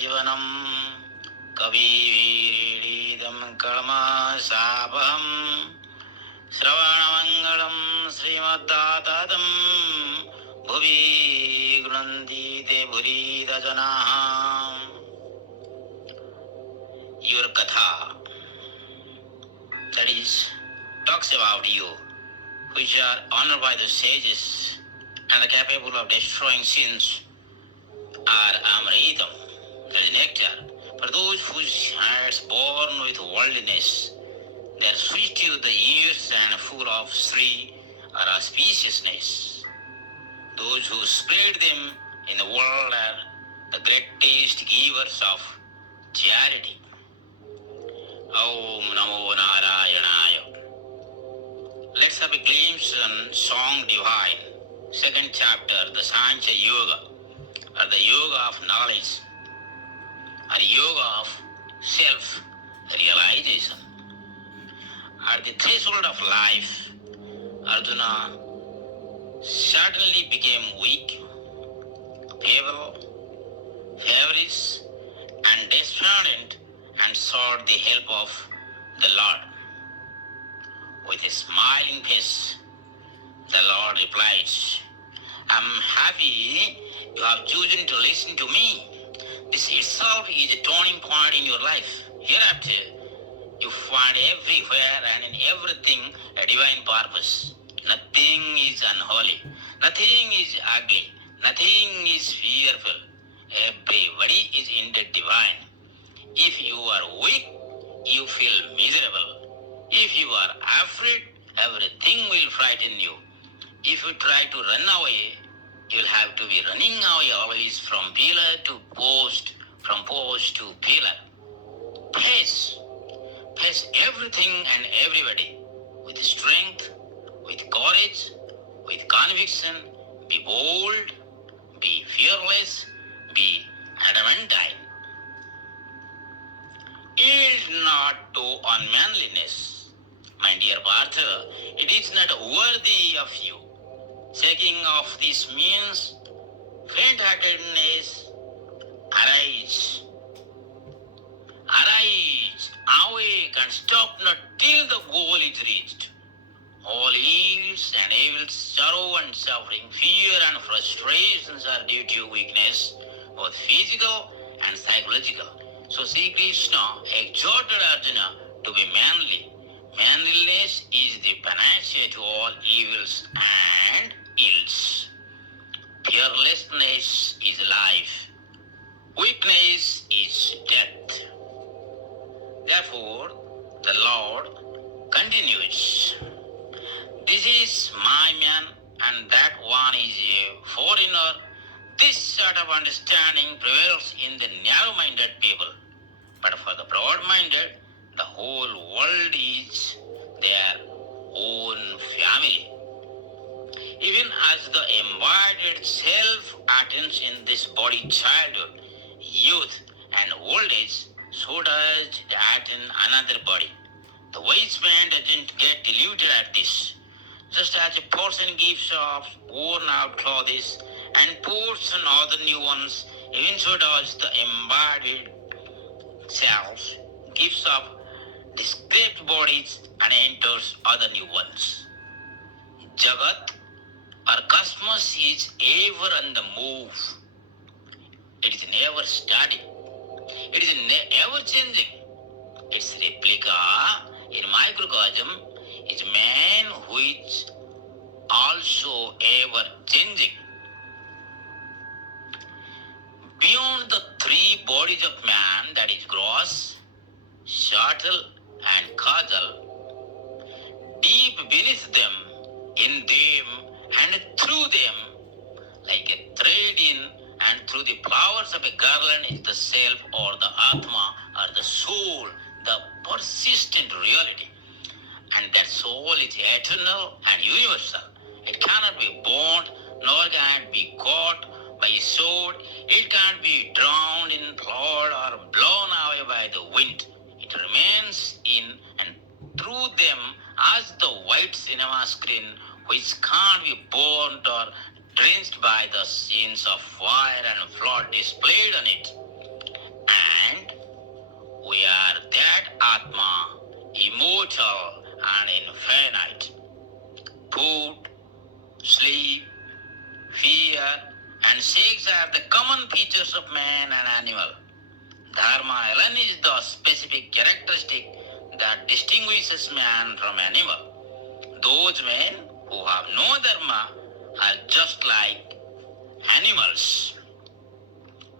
जीवनम कविवीरीडीदं कळमाशापहं श्रवणमङ्गलं श्रीमद्दातदं भुवि गृह्णन्ति ते भुरीदजनाः. Your katha, that is, talks about you, which are honored by the sages and are capable of destroying sins, are amritam, that is nectar. For those whose hearts born with worldliness, they are sweet to the ears and full of Sri or auspiciousness. Those who spread them in the world are the greatest givers of charity. Om Namo Narayanaya. Let's have a glimpse on Song Divine, second chapter, the Sankhya Yoga, or the Yoga of Knowledge, or Yoga of Self-Realization. At the threshold of life, Arjuna suddenly became weak, feeble, feverish, and despondent, and sought the help of the Lord. With a smiling face, the Lord replies, "I am happy you have chosen to listen to me. This itself is a turning point in your life. Hereafter, you find everywhere and in everything a divine purpose. Nothing is unholy, nothing is ugly, nothing is fearful. Everybody is indeed divine. If you are weak, you feel miserable. If you are afraid, everything will frighten you. If you try to run away, you'll have to be running away always from pillar to post, from post to pillar. Face everything and everybody with strength, with courage, with conviction. Be bold, be fearless, be adamantine. Yield not to unmanliness. My dear Partha, it is not worthy of you. Shaking off this means faint-heartedness. Arise, awake and stop not till the goal is reached. All ills and evils, sorrow and suffering, fear and frustrations are due to weakness, both physical and psychological. So Sri Krishna exhorted Arjuna to be manly. Manliness is the panacea to all evils and ills. Fearlessness is life. Weakness is death. Therefore, the Lord continues, "This is my man and that one is a foreigner." This sort of understanding prevails in the narrow-minded people. But for the broad-minded, the whole world is their own family. Even as the embodied self attains in this body childhood, youth, and old age, so does it attain another body. The wise man doesn't get deluded at this. Just as a person gives off worn-out clothes and puts on other new ones, even so does the embodied self gives up discrete bodies and enters other new ones. Jagat or cosmos is ever on the move. It is never static. It is ever changing. Its replica in microcosm is man, who is also ever changing. Beyond the three bodies of man, that is gross, subtle, and causal, deep beneath them, in them, and through them, like a thread in and through the flowers of a garland, is the self or the Atma or the soul, the persistent reality. And that soul is eternal and universal. It cannot be born, nor can it be caught by a sword. It can't be drowned in flood or blown away by the wind. It remains in and through them as the white cinema screen, which can't be burnt or drenched by the scenes of fire and flood displayed on it. We are that Atma, immortal and infinite. Food, sleep, fear, and sex are the common features of man and animal. Dharma alone is the specific characteristic that distinguishes man from animal. Those men who have no dharma are just like animals.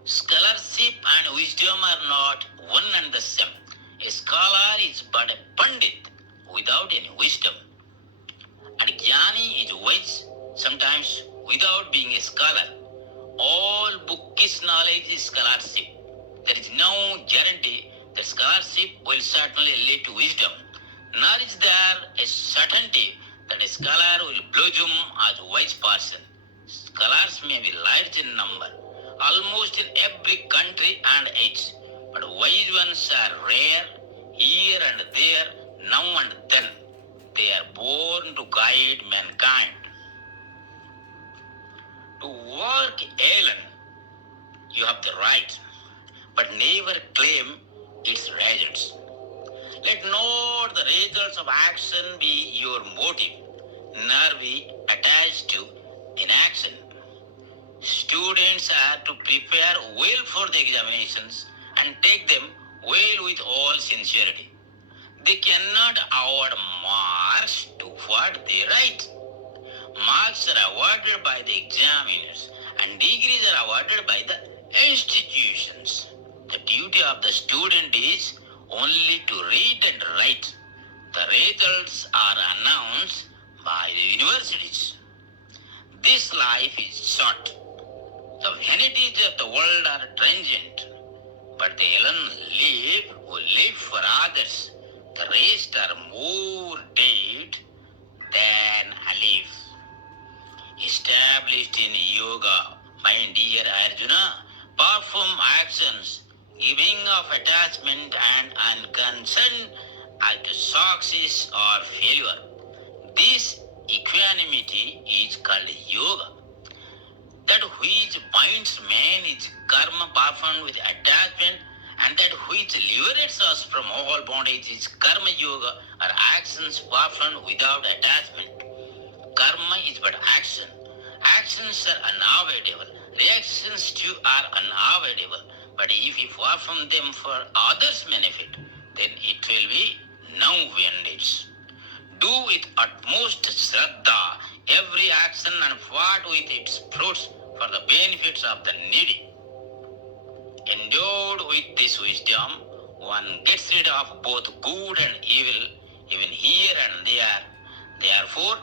Scholarship and wisdom are not one and the same. A scholar is but a pandit without any wisdom. And Jnani is wise sometimes without being a scholar. All bookish knowledge is scholarship. There is no guarantee that scholarship will certainly lead to wisdom. Nor is there a certainty that a scholar will blossom as a wise person. Scholars may be large in number, almost in every country and age, but wise ones are rare, here and there, now and then. They are born to guide mankind. To work alone, you have the right, but never claim its results. Let not the results of action be your motive, nor be attached to inaction. Students are to prepare well for the examinations and take them well with all sincerity. They cannot award marks to what they write. Marks are awarded by the examiners and degrees are awarded by the institutions. The duty of the student is only to read and write. The results are announced by the universities. This life is short. The vanities of the world are transient, but they alone live who live for others. The rest are more dead than alive. Established in yoga, my dear Arjuna, perform actions giving of attachment and unconcern as to success or failure. This equanimity is called yoga. That which binds man is karma performed with attachment, and that which liberates us from all bondage is karma yoga, or actions performed without attachment. Karma is but action. Actions are unavoidable. Reactions too are unavoidable. But if we perform them for others' benefit, then it will be no bondage. Do with utmost shraddha every action and part with its fruits for the benefits of the needy. Endowed with this wisdom, one gets rid of both good and evil, even here and there. Therefore,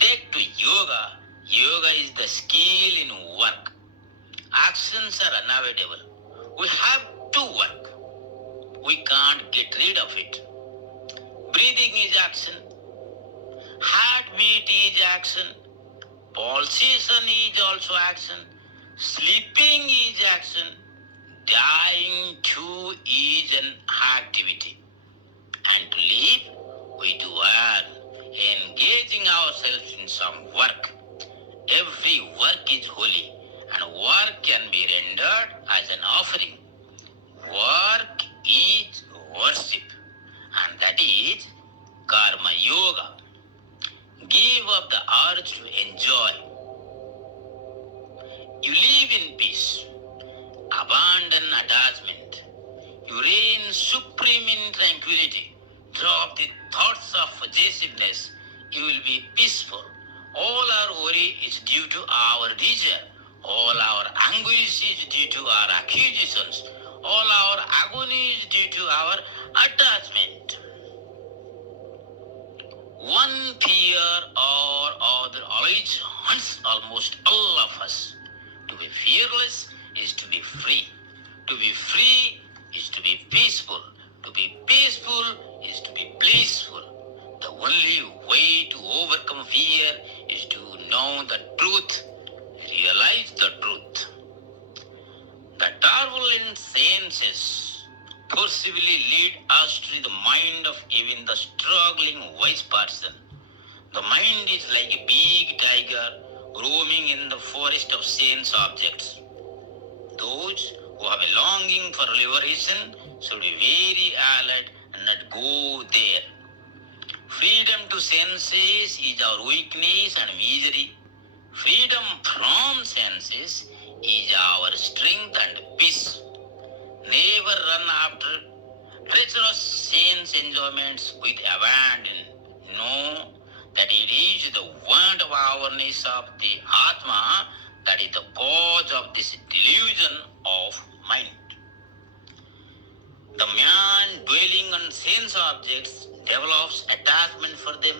take to yoga. Yoga is the skill in work. Actions are unavoidable. We have to work. We can't get rid of it. Breathing is action. Heartbeat is action. Pulsation is also action. Sleeping is action. Dying too is an activity. And to live, we do earn, engaging ourselves in some work. Every work is holy, and work can be rendered as an offering. Work is worship, and that is karma yoga. Give up the urge to enjoy. You live in peace. Abandon attachment. You reign supreme in tranquility. Drop the thoughts of possessiveness. You will be peaceful. All our worry is due to our desire. All our anguish is due to our accusations. All our agony is due to our attachment. One fear or other always haunts almost all of us. To be fearless is to be free. To be free is to be peaceful. To be peaceful is to be blissful. The only way to overcome fear is to know the truth, realize the truth. The turbulent senses forcibly lead us to the mind of even the struggling wise person. The mind is like a big tiger roaming in the forest of sense objects. Those who have a longing for liberation should be very alert and not go there. Freedom to senses is our weakness and misery. Freedom from senses is our strength and peace. Never run after treacherous sense enjoyments with abandon. Know that it is the want of awareness of the Atma that is the cause of this delusion of mind. The man dwelling on sense objects develops attachment for them.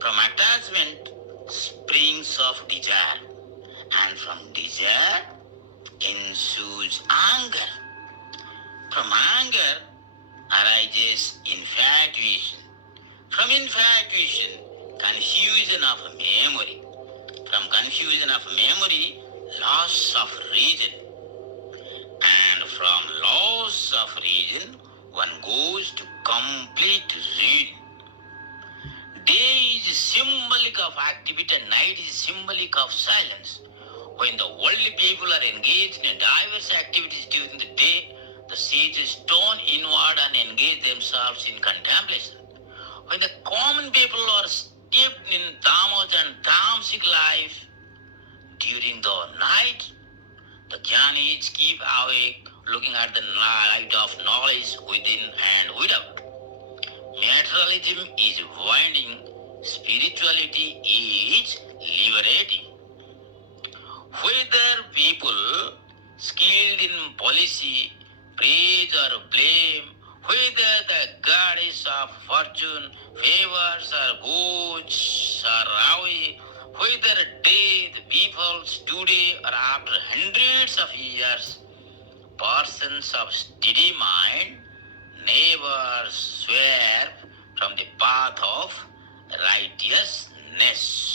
From attachment springs of desire, and from desire ensues anger. From anger arises infatuation. From infatuation, confusion of memory. From confusion of memory, loss of reason. And from loss of reason, one goes to complete ruin. Day is symbolic of activity and night is symbolic of silence. When the worldly people are engaged in diverse activities during the day, the sages turn inward and engage themselves in contemplation. When the common people are steeped in tamas and tamasic life during the night, the jnanis keep awake, looking at the light of knowledge within and without. Materialism is winding, spirituality is liberating. Whether people skilled in policy praise or blame, whether the goddess of fortune favors or goes or away, whether death befalls today or after hundreds of years, persons of steady mind never swerve from the path of righteousness.